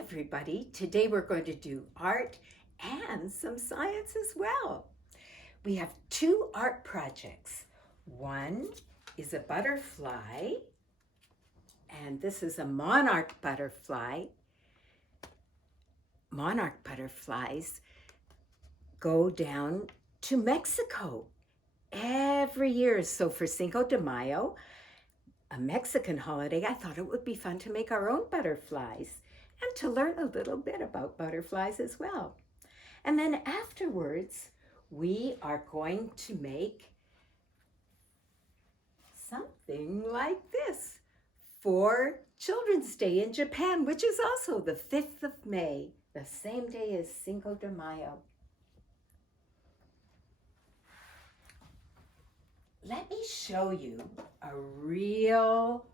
everybody. Today we're going to do art and some science as well. We have two art projects. One is a butterfly, and this is a monarch butterfly. Monarch butterflies go down to Mexico every year. So for Cinco de Mayo, a Mexican holiday, I thought it would be fun to make our own butterflies and to learn a little bit about butterflies as well. And then afterwards, we are going to make something like this for Children's Day in Japan, which is also the 5th of May, the same day as Cinco de Mayo. Let me show you a real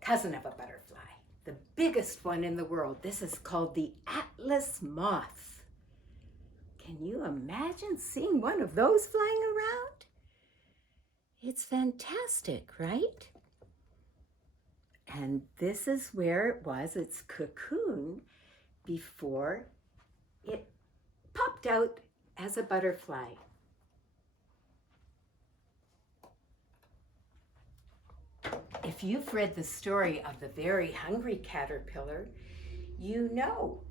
cousin of a butterfly, the biggest one in the world. This is called the Atlas moth. Can you imagine seeing one of those flying around? It's fantastic, right? And this is where it was, its cocoon, before it popped out as a butterfly. If you've read the story of the very hungry caterpillar, you know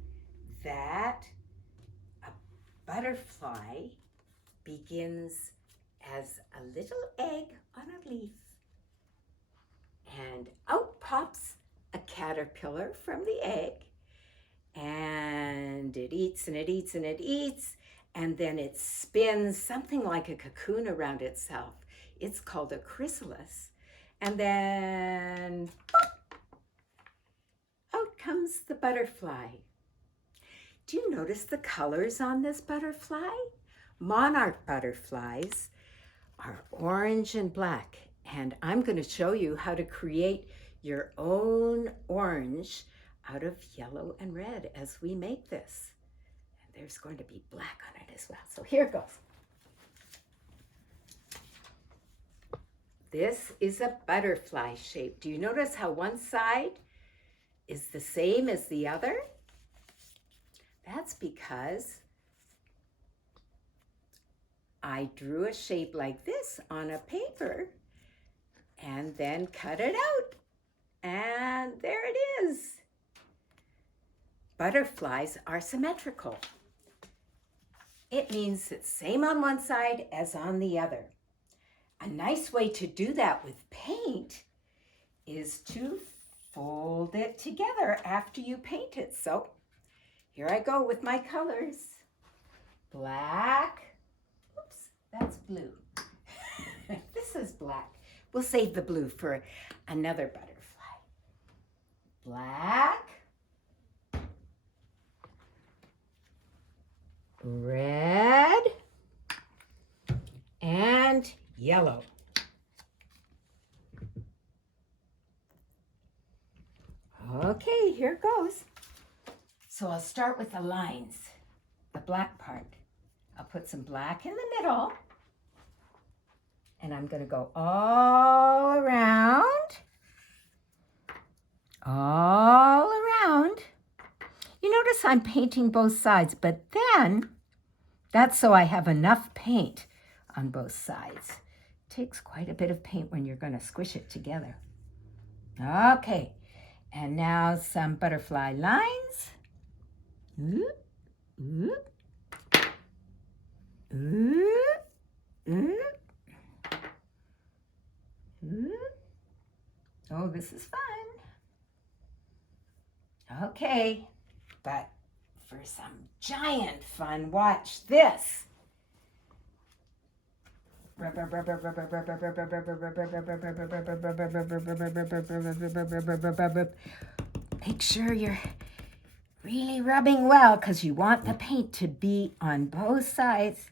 that a butterfly begins as a little egg on a leaf, and out pops a caterpillar from the egg, and it eats and it eats and it eats, and then it spins something like a cocoon around itself. It's called a chrysalis. And then, pop, out comes the butterfly. Do you notice the colors on this butterfly? Monarch butterflies are orange and black, and I'm going to show you how to create your own orange out of yellow and red as we make this. And there's going to be black on it as well. So here it goes. This is a butterfly shape. Do you notice how one side is the same as the other? That's because I drew a shape like this on a paper and then cut it out. And there it is. Butterflies are symmetrical. It means it's same on one side as on the other. A nice way to do that with paint is to fold it together after you paint it. So here I go with my colors. Black. Oops, that's blue. This is black. We'll save the blue for another butterfly. Black. Red. And yellow. Okay, here it goes. So I'll start with the lines, the black part. I'll put some black in the middle, and I'm going to go all around, all around. You notice I'm painting both sides, but then that's so I have enough paint on both sides. It takes quite a bit of paint when you're going to squish it together. Okay, and now some butterfly lines. Ooh, ooh, ooh, ooh, ooh. Oh, this is fun. Okay, but for some giant fun, watch this. Make sure you're really rubbing well because you want the paint to be on both sides.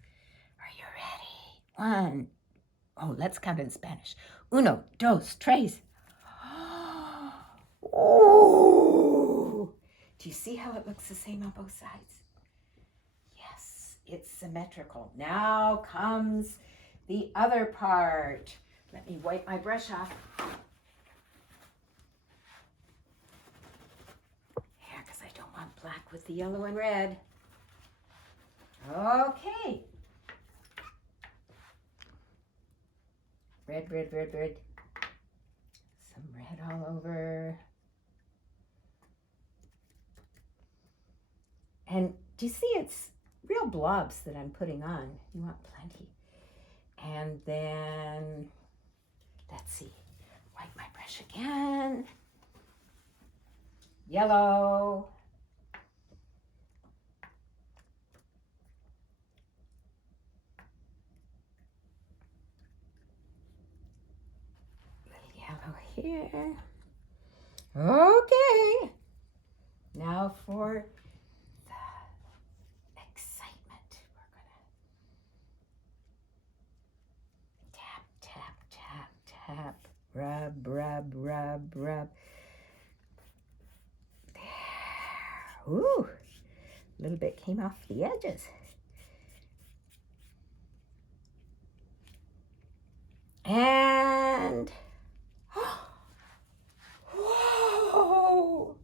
Are you ready? One. Oh, let's count in Spanish. Uno, dos, tres. Oh! Do you see how it looks the same on both sides? Yes, it's symmetrical. Now comes the other part. Let me wipe my brush off. Here, because I don't want with the yellow and red. Okay. Red, red, red, red. Some red all over. And do you see it's real blobs that I'm putting on? You want plenty. And then, let's see, wipe my brush again. Yellow. Yellow here. Okay. Now for the excitement. We're gonna tap, tap, tap, tap. Rub, rub, rub, rub. There. Ooh. A little bit came off the edges. And whoa!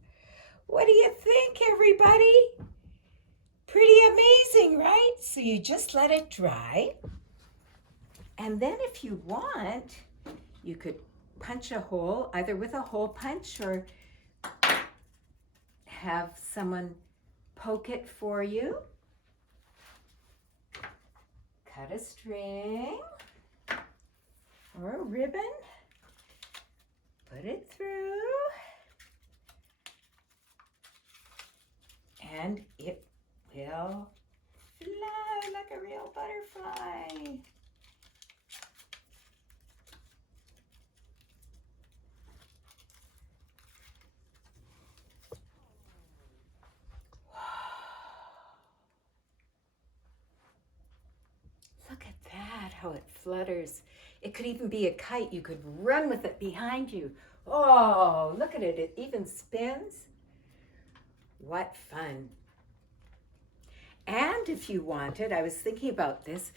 What do you think, everybody? Pretty amazing, right? So you just let it dry. And then if you want, you could punch a hole, either with a hole punch or have someone poke it for you. Cut a string or a ribbon. Put it through. And it will fly like a real butterfly. Look at that, how it flutters. It could even be a kite. You could run with it behind you. Oh, look at it. It even spins. What fun. And if you wanted, I was thinking about this,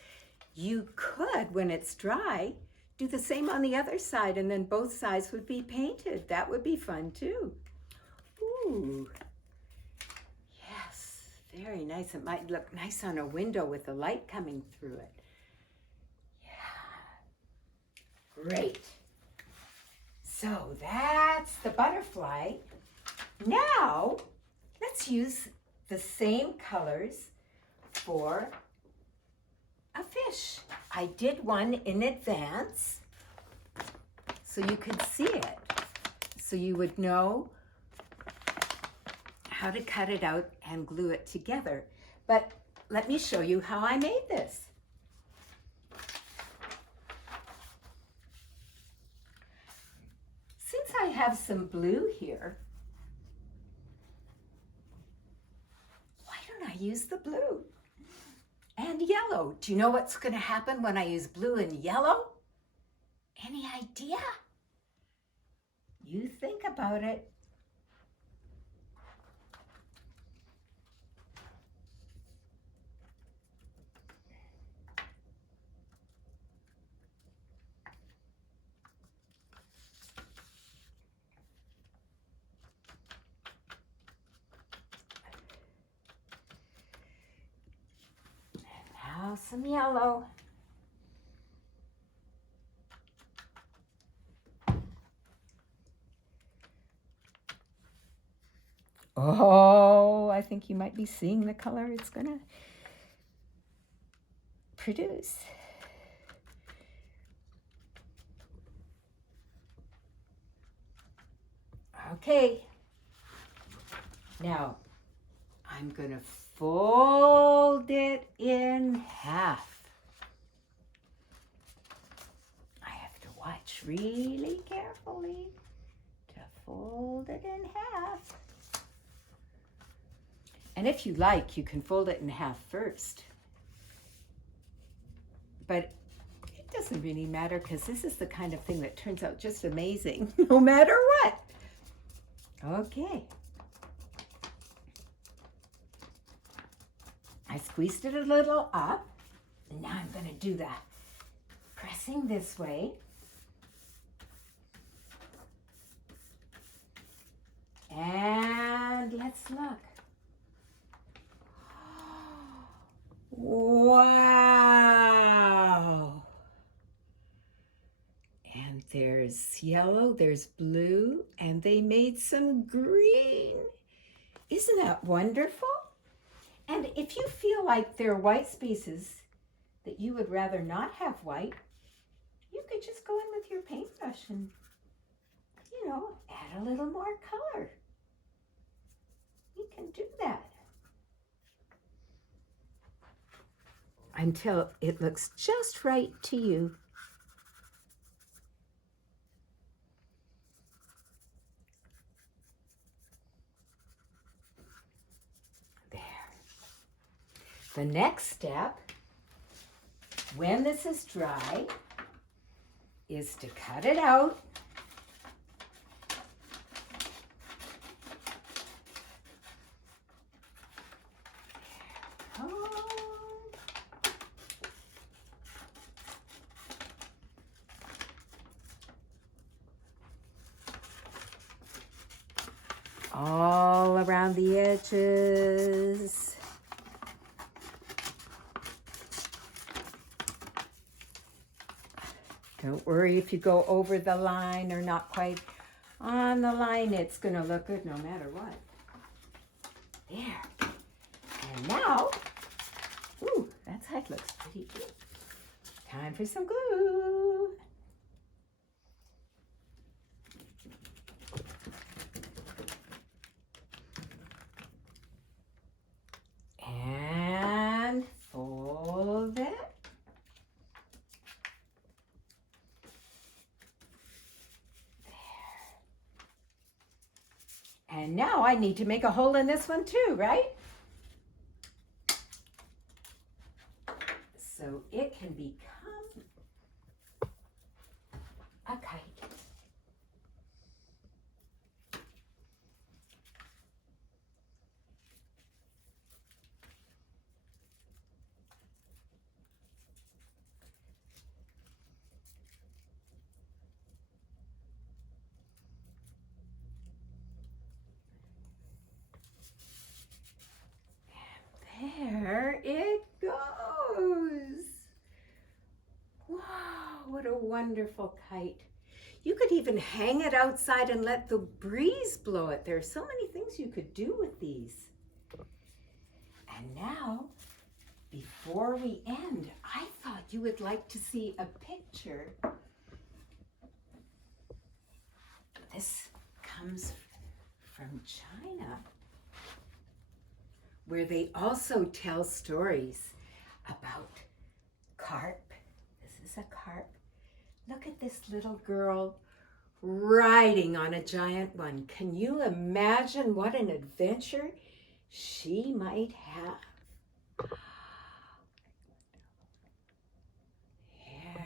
you could, when it's dry, do the same on the other side, and then both sides would be painted. That would be fun too. Ooh. Yes, very nice. It might look nice on a window with the light coming through it. Yeah. Great. So that's the butterfly. Now, let's use the same colors for a fish. I did one in advance so you could see it, so you would know how to cut it out and glue it together. But let me show you how I made this. Since I have some blue here, why don't I use the blue and yellow? Do you know what's going to happen when I use blue and yellow? Any idea? You think about it. Now some yellow. Oh, I think you might be seeing the color it's going to produce. Okay. Now, I'm going to fold it in half. I have to watch really carefully to fold it in half. And if you like, you can fold it in half first. But it doesn't really matter because this is the kind of thing that turns out just amazing no matter what. Okay. I squeezed it a little up. And now I'm going to do that. Pressing this way. And let's look. Wow. And there's yellow, there's blue, and they made some green. Isn't that wonderful? And if you feel like there are white spaces that you would rather not have white, you could just go in with your paintbrush and, add a little more color. You can do that until it looks just right to you. There. The next step, when this is dry, is to cut it out. All around the edges. Don't worry if you go over the line or not quite on the line. It's going to look good no matter what. There. And now, ooh, that side looks pretty good. Time for some glue. And fold it. And now I need to make a hole in this one too, right? So it can become a kite. There it goes. Wow, what a wonderful kite. You could even hang it outside and let the breeze blow it. There are so many things you could do with these. And now, before we end, I thought you would like to see a picture. This comes from China, where they also tell stories about carp. This is a carp. Look at this little girl riding on a giant one. Can you imagine what an adventure she might have? Yeah.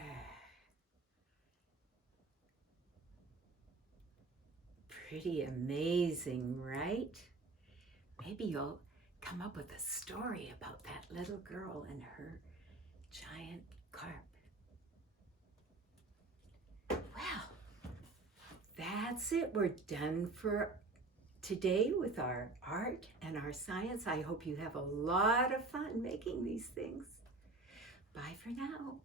Pretty amazing, right? Maybe you'll come up with a story about that little girl and her giant carp. Well, that's it. We're done for today with our art and our science. I hope you have a lot of fun making these things. Bye for now.